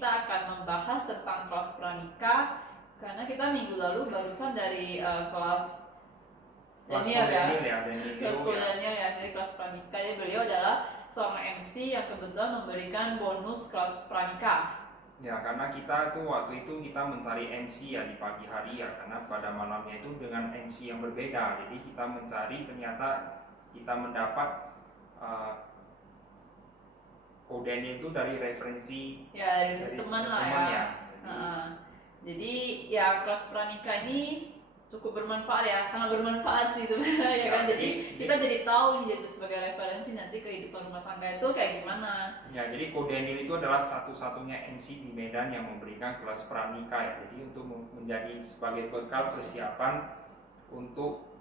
kita akan membahas tentang kelas pranikah karena kita minggu lalu barusan dari kelas Daniel ya, kelas Daniel ya, dari kelas pranikah. Jadi beliau adalah seorang MC yang kebetulan memberikan bonus kelas pranikah. Ya, karena kita tuh waktu itu kita mencari MC ya di pagi hari ya, karena pada malamnya itu dengan MC yang berbeda. Jadi kita mencari, ternyata kita mendapat kodenya itu dari referensi ya, dari teman lah ya. Jadi ya kelas pranikah ini cukup bermanfaat ya, sangat bermanfaat sih sebenarnya ya kan. Jadi kita jadi tahu nih, jadi sebagai referensi nanti kehidupan rumah tangga itu kayak gimana. Ya, jadi Kodenil itu adalah satu-satunya MC di Medan yang memberikan kelas pranikah ya. Jadi untuk menjadi sebagai bekal persiapan untuk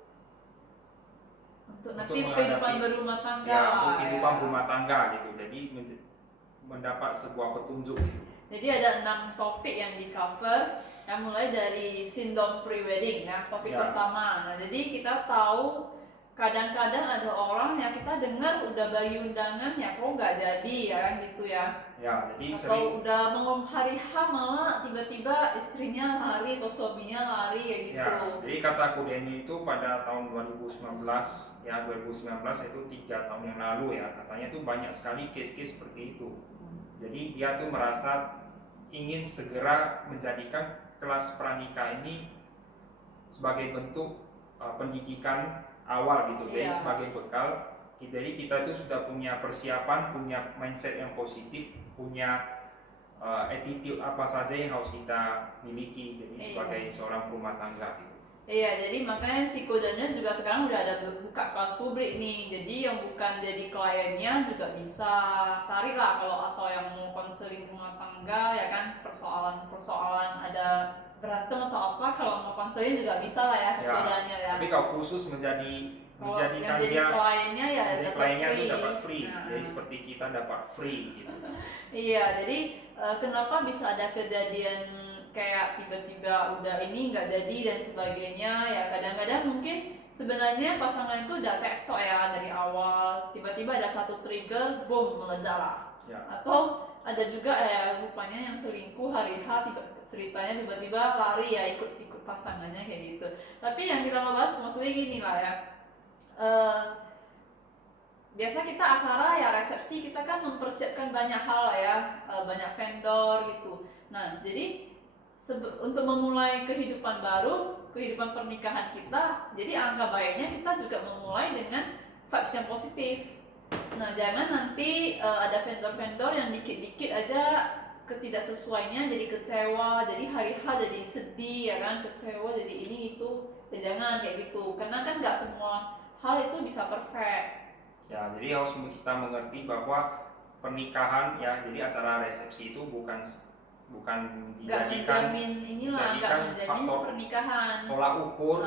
nanti kehidupan berumah tangga. Ya, untuk kehidupan rumah tangga gitu. Jadi mendapat sebuah petunjuk gitu. Jadi ada 6 topik yang di cover, yang mulai dari sindrom pre-wedding ya, topik pertama. Nah, jadi kita tahu kadang-kadang ada orang yang kita dengar udah bagi undangan ya kok nggak jadi ya kan gitu ya. Ya, jadi atau udah hari H malah tiba-tiba istrinya lari atau suaminya lari kayak gitu. Ya, jadi kata Kodeni itu pada tahun 2019 ya, 2019 itu 3 tahun yang lalu ya, katanya tuh banyak sekali case-case seperti itu. Jadi dia tuh merasa ingin segera menjadikan kelas pranikah ini sebagai bentuk pendidikan awal gitu. Jadi sebagai bekal. Jadi kita itu sudah punya persiapan, punya mindset yang positif, punya attitude apa saja yang harus kita miliki. Jadi sebagai seorang rumah tangga gitu. Iya, jadi makanya si Kodanya juga sekarang udah ada buka kelas publik nih. Jadi yang bukan jadi kliennya juga bisa carilah kalau atau yang mau konseling rumah tangga ya kan, persoalan ada berantem atau apa, kalau mau konseling juga bisa lah ya Kodanya ya. Tapi kalau khusus menjadikan dia kliennya ya dapat free. Jadi seperti kita dapat free gitu. Iya, jadi kenapa bisa ada kejadian kayak tiba-tiba udah ini nggak jadi dan sebagainya ya, kadang-kadang mungkin sebenarnya pasangan itu udah cekcok ya dari awal, tiba-tiba ada satu trigger, boom, meledak lah. Atau ada juga ya rupanya yang selingkuh hari H ceritanya tiba-tiba lari ya ikut pasangannya kayak gitu. Tapi yang kita mau bahas maksudnya gini lah ya, biasa kita acara ya resepsi kita kan mempersiapkan banyak hal lah ya, banyak vendor gitu. Nah jadi untuk memulai kehidupan baru, kehidupan pernikahan kita, jadi angka baiknya kita juga memulai dengan vibes yang positif. Nah jangan nanti ada vendor-vendor yang dikit-dikit aja ketidaksesuainya jadi kecewa, jadi hari H jadi sedih ya kan, kecewa jadi ini itu, ya jangan kayak gitu, karena kan nggak semua hal itu bisa perfect. Ya, jadi harus kita mengerti bahwa pernikahan ya, jadi acara resepsi itu bukan dijadikan faktor pernikahan, tolak ukur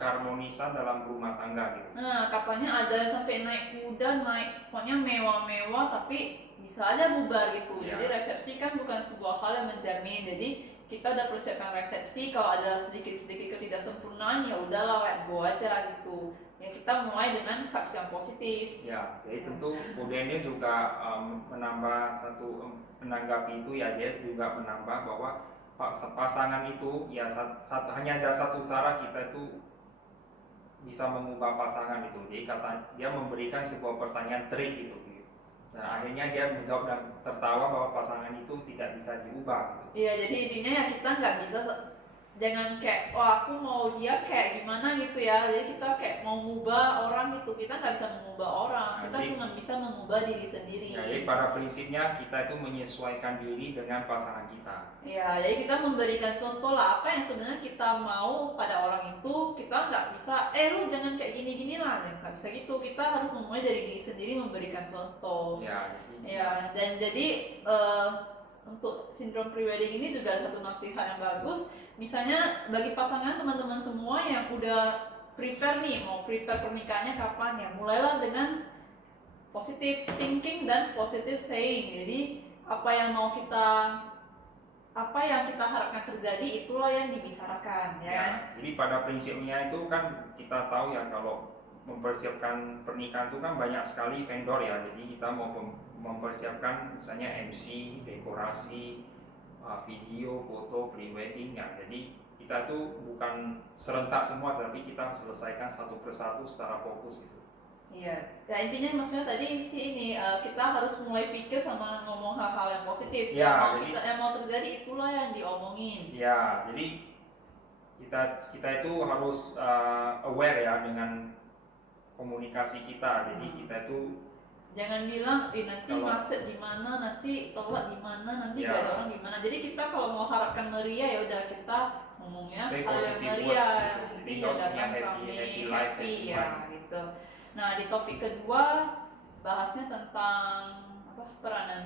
keharmonisan dalam rumah tangga gitu. Nah, katanya ada sampai naik kuda, pokoknya mewah-mewah, tapi bisa aja bubar gitu. Jadi resepsi kan bukan sebuah hal yang menjamin. Jadi kita udah persiapkan resepsi, kalau ada sedikit-sedikit ketidaksempurnaan ya udahlah, let go aja gitu. Ya kita mulai dengan vibes yang positif. Ya, jadi tentu kemudian dia juga menambah menanggapi itu ya, dia juga menambah bahwa pasangan itu ya hanya ada satu cara kita itu bisa mengubah pasangan itu. Jadi dia memberikan sebuah pertanyaan trik gitu. Nah akhirnya dia menjawab dan tertawa bahwa pasangan itu tidak bisa diubah gitu. Iya, jadi intinya ya kita nggak bisa, jangan kayak aku mau dia kayak gimana gitu ya, jadi kita kayak mau mengubah orang gitu, kita nggak bisa mengubah orang, kita cuma bisa mengubah diri sendiri. Jadi pada prinsipnya kita itu menyesuaikan diri dengan pasangan kita. Ya, jadi kita memberikan contoh lah apa yang sebenarnya kita mau pada orang itu. Kita nggak bisa lu jangan kayak gini-gini lah, nggak bisa gitu, kita harus memulai dari diri sendiri, memberikan contoh. Ya, dan jadi untuk sindrom pre-wedding ini juga ada satu nasihat yang bagus. Misalnya bagi pasangan teman-teman semua yang udah prepare nih, mau prepare pernikahannya kapan ya, mulailah dengan positive thinking dan positive saying. Jadi apa yang kita harapkan terjadi itulah yang dibicarakan ya. Jadi pada prinsipnya itu kan kita tahu ya, kalau mempersiapkan pernikahan itu kan banyak sekali vendor ya. Jadi kita mau mempersiapkan misalnya MC, dekorasi, video, foto, pre-wedding ya. Jadi kita tuh bukan serentak semua, tapi kita selesaikan satu persatu secara fokus gitu. Iya, ya intinya maksudnya tadi sih ini kita harus mulai pikir sama ngomong hal-hal yang positif. Ya, Yang mau terjadi itulah yang diomongin. Ya, jadi kita itu harus aware ya dengan komunikasi kita. Jadi kita itu Jangan bilang, nanti Kalau- macet gimana, nanti telat gimana, nanti Ya. gak ada orang gimana. Jadi kita kalau mau harapkan meriah ya udah kita ngomongnya Say hal yang positive meriah, words, yang gitu. penting Jadi ya harus punya datang happy kami life, happy happy ya mind. gitu. Nah di topik kedua bahasnya tentang apa peranan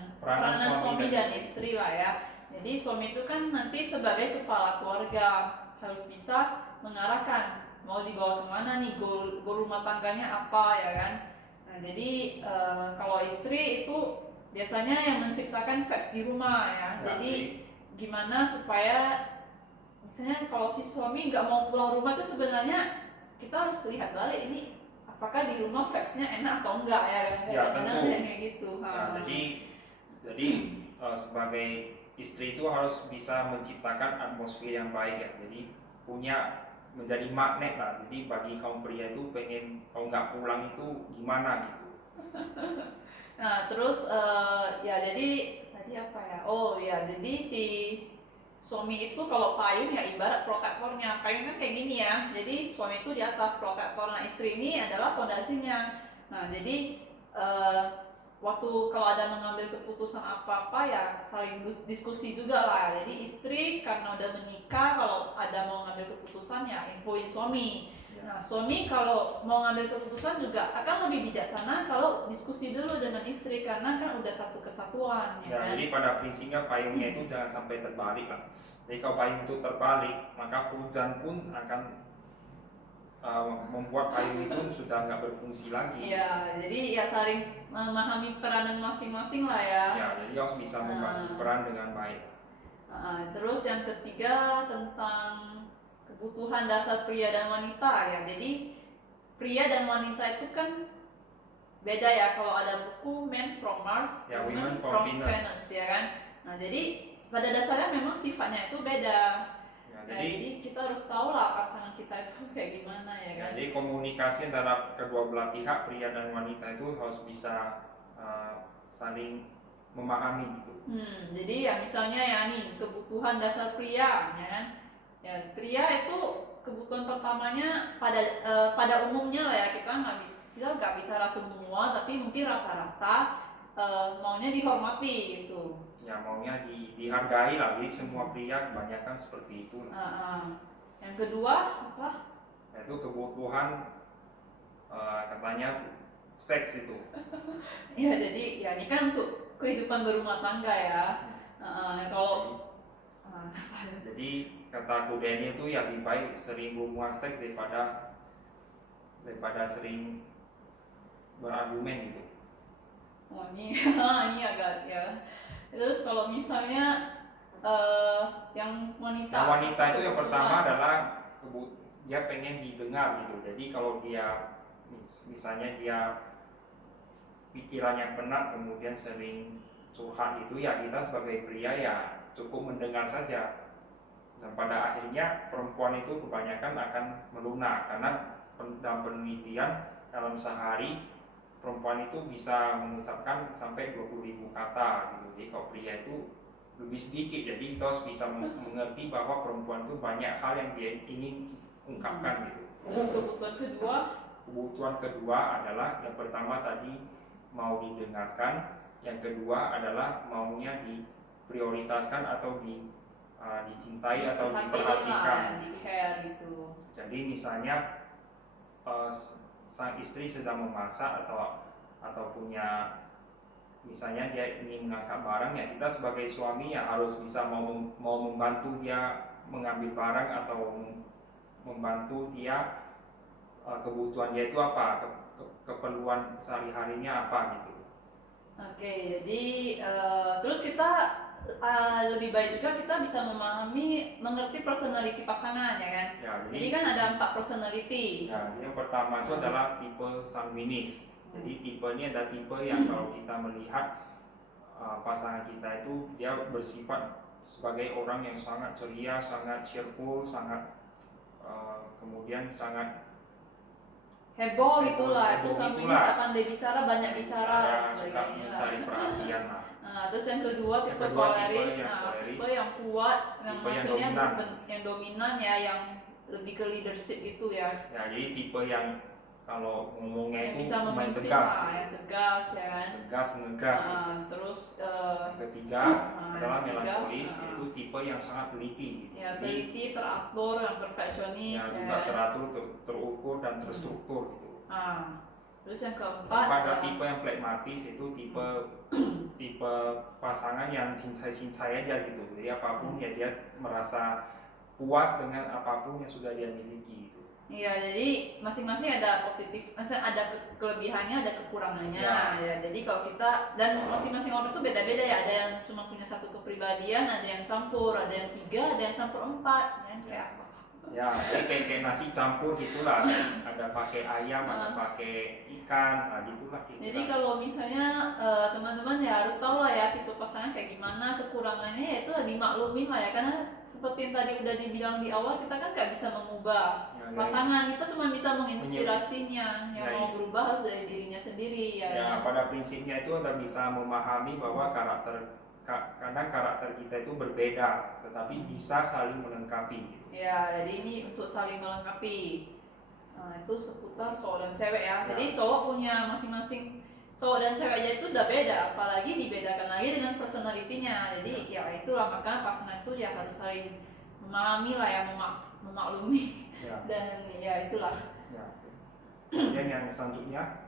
suami dan istri lah ya. Jadi suami itu kan nanti sebagai kepala keluarga harus bisa mengarahkan mau dibawa kemana nih, goal rumah tangganya apa ya kan. Nah jadi kalau istri itu biasanya yang menciptakan vibes di rumah ya. Jadi gimana supaya misalnya kalau si suami nggak mau pulang rumah itu sebenarnya kita harus lihat balik ini apakah di rumah vibes-nya enak atau enggak ya. Ya, Kadang-kadang tentu. kayak gitu. Ya, jadi sebagai istri itu harus bisa menciptakan atmosfer yang baik ya. Jadi menjadi magnet lah. Jadi bagi kaum pria itu pengen kalau nggak pulang itu gimana gitu. Nah terus ya jadi tadi apa ya? Oh ya jadi si suami itu kalau payung ya ibarat protektornya. Payung kan kayak gini ya. Jadi suami itu di atas protektor. Nah istri ini adalah fondasinya. Nah jadi waktu kalau ada mengambil keputusan apa-apa ya saling diskusi juga lah. Jadi istri karena udah menikah kalau ada mau ngambil keputusan ya infoin suami. Nah suami kalau mau ngambil keputusan juga akan lebih bijaksana kalau diskusi dulu dengan istri karena kan udah satu kesatuan Ya, kan? jadi pada prinsipnya payungnya itu jangan sampai terbalik lah. Jadi kalau payung itu terbalik maka hujan pun akan membuat payung itu sudah nggak berfungsi lagi. Iya, jadi ya saling memahami peranan masing-masing lah ya. Ya, jadi harus bisa membagi peran dengan baik. Terus yang ketiga tentang kebutuhan dasar pria dan wanita ya. Jadi pria dan wanita itu kan beda ya. Kalau ada buku Men from Mars, Ya, Women Women from Venus. Venus Ya kan. Nah jadi pada dasarnya memang sifatnya itu beda. Ya, Jadi kita harus tahu lah pasangan kita itu kayak gimana ya kan. jadi komunikasi antara kedua belah pihak pria dan wanita itu harus bisa saling memahami gitu. Jadi ya misalnya ya nih kebutuhan dasar pria ya kan. Ya pria itu kebutuhan pertamanya pada umumnya lah ya kita nggak bicara semua tapi mungkin rata-rata maunya dihormati gitu. Ya maunya dihargai lah, jadi semua pria kebanyakan seperti itu. Yang kedua apa? Yaitu kebutuhan katanya seks itu. Ya jadi ya ini kan untuk kehidupan berumah tangga ya. Kalau Jadi kata Kudeni itu ya lebih baik sering berhubungan seks daripada sering berargumen gitu. oh ini ini agak ya. Terus kalau misalnya yang wanita itu yang pertama adalah dia pengen didengar gitu. Jadi kalau dia misalnya dia pikirannya penat kemudian sering curhat gitu ya, kita sebagai pria ya cukup mendengar saja. Dan pada akhirnya perempuan itu kebanyakan akan melunak karena dalam penelitian dalam sehari perempuan itu bisa mengucapkan sampai 20.000 kata gitu. Jadi kalau pria itu lebih sedikit, jadi kita harus bisa mengerti bahwa perempuan itu banyak hal yang dia ingin ungkapkan gitu. Terus Kebutuhan kedua adalah yang pertama tadi mau didengarkan, yang kedua adalah maunya diprioritaskan atau dicintai atau diperhatikan. di care gitu. Jadi misalnya sang istri sedang memasak atau punya misalnya dia ingin mengangkat barang ya, kita sebagai suami ya harus bisa mau membantu dia mengambil barang atau membantu dia kebutuhan dia itu apa, keperluan sehari-harinya apa gitu. Oke, jadi terus kita lebih baik juga kita bisa mengerti personality pasangan ya kan. Ya, Jadi kan ada 4 personality. Ya, yang pertama itu adalah tipe sanguinis. Jadi tipe ini adalah tipe yang kalau kita melihat pasangan kita itu dia bersifat sebagai orang yang sangat ceria, sangat cheerful, sangat kemudian sangat heboh gitulah, itu heboh sama ini gitulah. pandai bicara, banyak bicara dan suka sebagainya lah. mencari perhatian lah. Nah, terus yang kedua Yang tipe kedua, koleris, tipe yang nah, koleris. tipe yang kuat, yang Tipe yang maksudnya dominan. yang dominan ya, yang lebih ke leadership gitu ya, Ya, jadi tipe yang kalau ngomongnya yang itu bisa main memimpin tegas, lah, yang tegas ya kan. tegas, ngegas. Nah, terus Yang ketiga adalah yang ketiga, melankolis, itu tipe yang sangat teliti. Gitu. ya Jadi, teliti, teratur, yang perfeksionis ya, ya juga kan. teratur, terukur dan terstruktur gitu. Terus yang keempat Pada tipe yang pragmatis itu tipe pasangan yang cincai-cincai aja gitu. Jadi apapun ya dia merasa puas dengan apapun yang sudah dia miliki gitu. iya, jadi masing-masing ada positif, maksudnya ada kelebihannya, ada kekurangannya. Ya, jadi kalau kita dan masing-masing orang itu beda-beda ya. Ada yang cuma punya satu kepribadian, ada yang campur, ada yang 3, ada yang campur 4, kan kayak aku. Ya, jadi kayak nasi campur gitulah. Ada pakai ayam, ada pakai ikan, nah gitulah. Jadi kalau misalnya teman-teman ya harus tahu lah ya tipe pasangan kayak gimana, kekurangannya ya itu dimaklumin lah ya, karena seperti yang tadi udah dibilang di awal, kita kan nggak bisa mengubah pasangan, kita cuma bisa menginspirasinya. Yang mau berubah harus dari dirinya sendiri ya. Ya, pada prinsipnya itu Anda bisa memahami bahwa kadang karakter kita itu berbeda, tetapi bisa saling melengkapi gitu. Ya, jadi ini untuk saling melengkapi. Nah, itu seputar cowok dan cewek ya. Jadi cowok punya masing-masing, cowok dan cewek aja itu udah beda, apalagi dibedakan lagi dengan personalitinya. Jadi ya itulah, maka pasangan itu ya harus saling memahami lah ya, memaklumi. Dan ya itulah. Kemudian yang selanjutnya,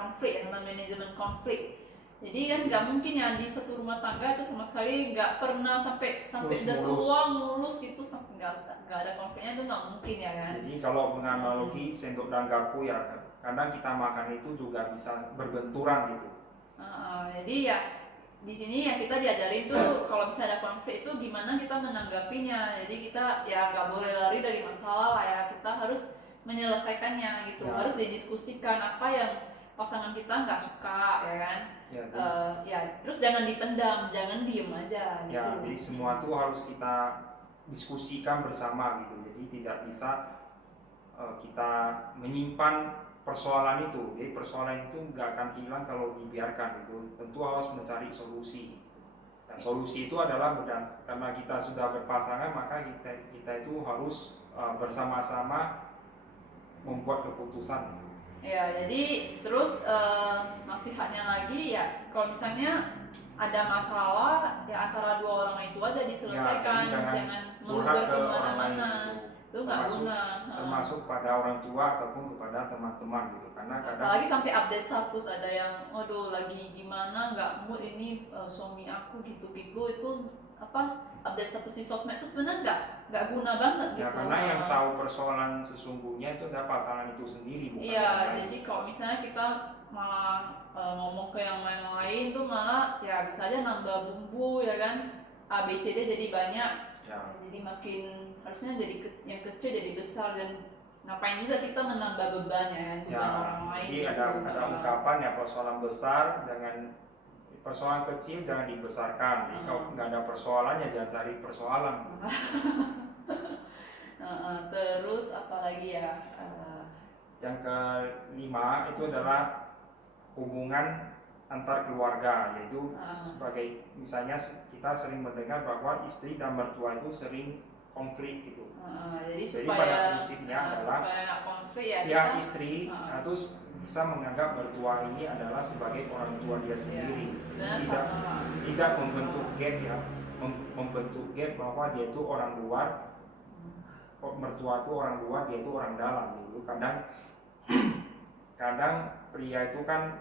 konflik, tentang manajemen konflik. Jadi kan nggak mungkin ya di suatu rumah tangga itu sama sekali nggak pernah sampai udah tua mulus gitu, sampai nggak ada konfliknya, itu nggak mungkin ya kan. Jadi kalau menganalogi sendok dan garpu ya, kadang kita makan itu juga bisa berbenturan gitu. Jadi ya di sini ya kita diajarin tuh kalau misalnya ada konflik itu gimana kita menanggapinya. Jadi kita ya nggak boleh lari dari masalah lah ya, kita harus menyelesaikannya gitu. Harus didiskusikan apa yang pasangan kita nggak suka ya kan. Terus jangan dipendam, jangan diem aja gitu. Ya, jadi semua tuh harus kita diskusikan bersama gitu. Jadi tidak bisa kita menyimpan persoalan itu. Jadi persoalan itu nggak akan hilang kalau dibiarkan gitu. Tentu harus mencari solusi. Dan solusi itu adalah karena kita sudah berpasangan, maka kita itu harus bersama-sama membuat keputusan gitu. Ya, jadi terus nasihatnya lagi ya, kalau misalnya ada masalah ya antara dua orang itu aja diselesaikan, jangan meluber kemana-mana, itu nggak guna. Termasuk pada orang tua ataupun kepada teman-teman gitu, karena kadang apalagi sampai update status, ada yang aduh lagi gimana nggak mood ini suami aku gitu-gitu, itu apa update status di sosmed itu sebenarnya nggak guna banget gitu. Ya, karena yang tahu persoalan sesungguhnya itu adalah pasangan itu sendiri, bukan iya, jadi kalau misalnya kita malah ngomong ke yang lain tuh malah ya bisa aja nambah bumbu ya kan, A B C D jadi banyak ya. Jadi makin harusnya jadi yang kecil jadi besar, dan ngapain juga kita menambah beban ya, beban orang lain. Jadi gitu. ada ungkapan ya, persoalan besar persoalan kecil jangan dibesarkan. Jadi kalau nggak ada persoalan ya jangan cari persoalan. Terus apalagi ya? Yang kelima itu adalah hubungan antar keluarga, yaitu sebagai misalnya kita sering mendengar bahwa istri dan mertua itu sering konflik gitu. Jadi pada prinsipnya adalah konflik ya, pihak istri terus bisa menganggap mertua ini adalah sebagai orang tua dia sendiri. Tidak membentuk gap ya, membentuk gap bahwa dia itu orang luar, mertua itu orang luar, dia itu orang dalam gitu. Kadang pria itu kan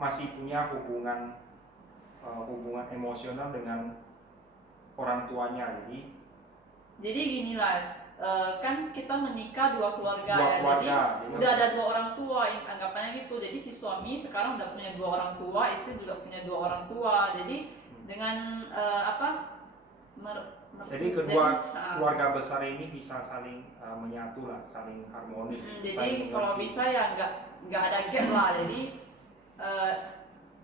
masih punya hubungan emosional dengan orang tuanya. Jadi gini lah, kan kita menikah dua keluarga ya, jadi udah ada dua orang tua, anggapannya gitu. Jadi si suami sekarang udah punya dua orang tua, istri juga punya dua orang tua. Jadi dengan jadi kedua keluarga besar ini bisa saling menyatu lah, saling harmonis. Jadi kalau bisa ya nggak ada gap lah. Jadi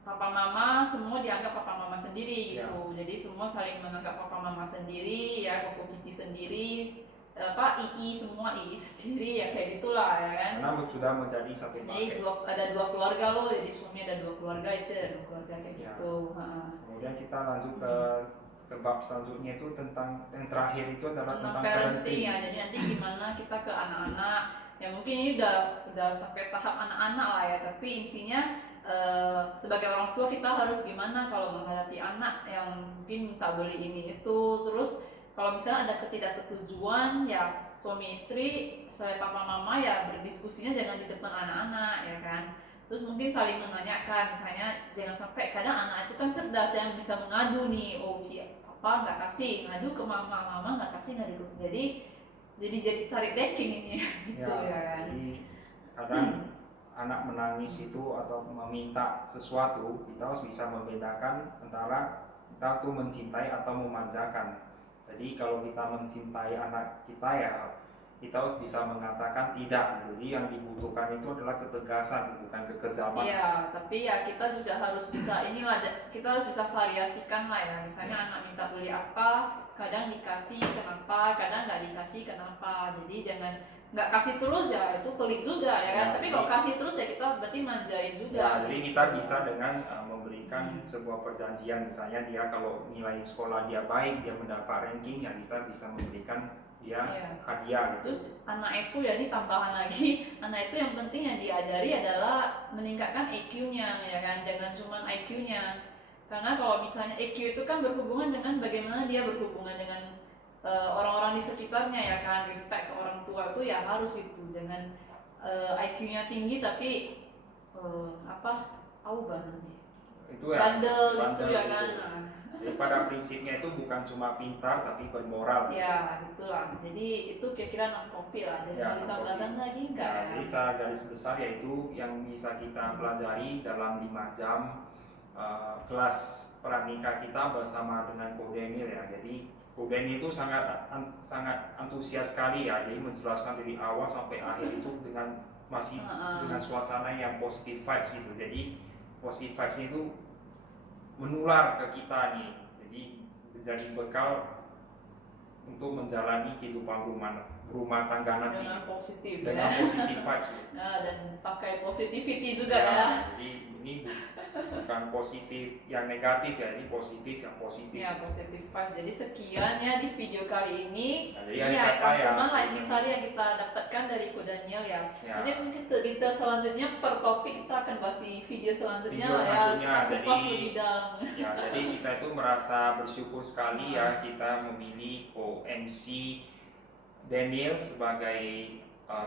papa mama semua dianggap papa mama sendiri Ya. gitu. Jadi semua saling menganggap papa mama sendiri ya, koko cici sendiri, apa ii semua ii sendiri ya kayak gitulah ya kan. Karena sudah menjadi satu Jadi paket. ada dua keluarga loh, jadi suami ada dua keluarga, istri ada dua keluarga kayak Ya. gitu. Kemudian kita lanjut ke bab selanjutnya itu tentang yang terakhir itu adalah Tentang tentang parenting ya, jadi nanti gimana kita ke anak-anak ya, mungkin ini udah sampai tahap anak-anak lah ya, tapi intinya sebagai orang tua kita harus gimana kalau menghadapi anak yang mungkin minta beli ini itu, terus kalau misalnya ada ketidaksetujuan ya suami istri sebagai papa mama ya berdiskusinya jangan di depan anak-anak ya kan. Terus mungkin saling menanyakan, misalnya jangan sampai kadang anak itu kan cerdas yang bisa mengadu nih, oh si apa nggak kasih ngadu ke mama, mama nggak kasih ngadu, jadi cari backing ini gitu ya kan. Jadi kadang anak menangis itu atau meminta sesuatu, kita harus bisa membedakan antara kita tuh mencintai atau memanjakan. Jadi kalau kita mencintai anak kita ya kita harus bisa mengatakan tidak. Jadi yang dibutuhkan itu adalah ketegasan, bukan kekejaman. Iya, tapi ya kita juga harus bisa inilah, kita harus bisa variasikan lah ya. Misalnya anak minta beli apa, kadang dikasih kenapa, kadang nggak dikasih kenapa. Jadi jangan nggak kasih terus ya, itu pelit juga ya kan. Ya, Tapi kalau kasih terus ya kita berarti manjain juga. Ya, jadi kita bisa dengan memberikan sebuah perjanjian, misalnya dia kalau nilai sekolah dia baik, dia mendapat ranking, ya kita bisa memberikan dia hadiah gitu. Terus anak itu ya, ini tambahan lagi, anak itu yang penting yang diajari adalah meningkatkan EQ-nya ya kan, jangan cuma IQ-nya. Karena kalau misalnya EQ itu kan berhubungan dengan bagaimana dia berhubungan dengan orang-orang di sekitarnya ya kan, respect ke orang tua itu ya harus itu, jangan IQ-nya tinggi tapi nih Itu ya bandel gitu ya itu. kan. Jadi pada prinsipnya itu bukan cuma pintar tapi bermoral. Ya itulah, jadi itu kira-kira non kopi lah. Jadi Ya, mau ditambahkan lagi enggak ya? Jadi secara garis besar yaitu yang bisa kita pelajari dalam 5 jam kelas pranikah kita bersama dengan Ko Daniel ya. Jadi Ko Daniel itu sangat antusias sekali ya. Jadi menjelaskan dari awal sampai akhir itu dengan masih dengan suasana yang positive vibes itu. Jadi positive vibes itu menular ke kita nih, jadi menjadi bekal untuk menjalani kehidupan rumah tangga nanti Dengan positif dengan ya. positive vibes. Nah, dan pakai positivity juga Ya, ya. jadi ini bukan positif yang negatif ya, ini positif yang positif. Ya, positif vibe. Jadi sekian ya di video kali ini. Nah, jadi Ini ada ya kata ya. rangkuman lagi sari yang kita dapatkan dari Ko Daniel ya. Ya. Nanti mungkin detail selanjutnya per topik kita akan bahas di video selanjutnya Video lah ya. selanjutnya, Kita kupas jadi- lebih dalam. Ya, jadi kita itu merasa bersyukur sekali ya kita memilih Ko MC Daniel sebagai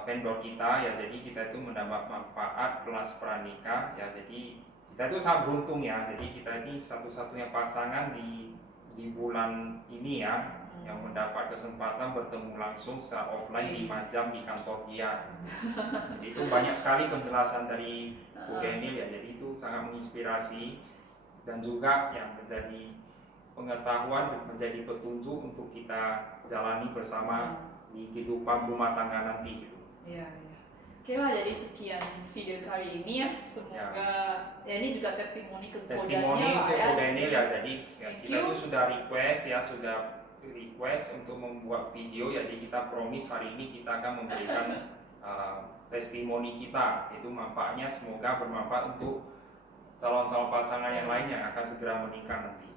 vendor kita ya. Jadi kita itu mendapat manfaat kelas pranikah ya. Jadi kita itu sangat beruntung ya. Jadi kita ini satu-satunya pasangan di bulan ini ya yang mendapat kesempatan bertemu langsung secara offline 5 jam di kantor dia. Jadi itu banyak sekali penjelasan dari Ko Daniel ya. Jadi itu sangat menginspirasi dan juga yang menjadi pengetahuan, menjadi petunjuk untuk kita jalani bersama di kehidupan rumah tangga nanti gitu. Iya, iya. Oke lah, jadi sekian video kali ini ya. Semoga ya ini juga testimoni ke Ko Testimoni Daniel lah untuk ya. Ko Daniel ya. Jadi Thank kita you. itu sudah request untuk membuat video. Jadi kita promise hari ini kita akan memberikan testimoni kita. Itu manfaatnya semoga bermanfaat untuk calon-calon pasangan yang lain yang akan segera menikah nanti.